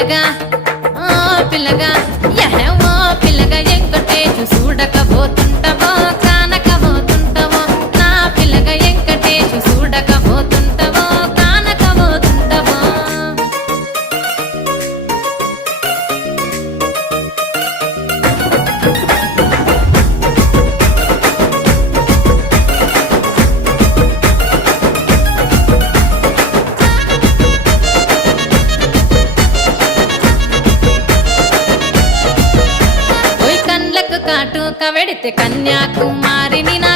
పిల్లగా ఓ పిల్లగా యహో పిల్లగా ఎంకటేశు చూడకపోతుంటవో కానకపోతుంటవో నా పిల్లగా ఎంకటేశు చూడకపోతుంటవో కానకపోతుంటవో ఓయ్ కండ్లకు కాటు కవెడితే కన్యాకుమారిని నా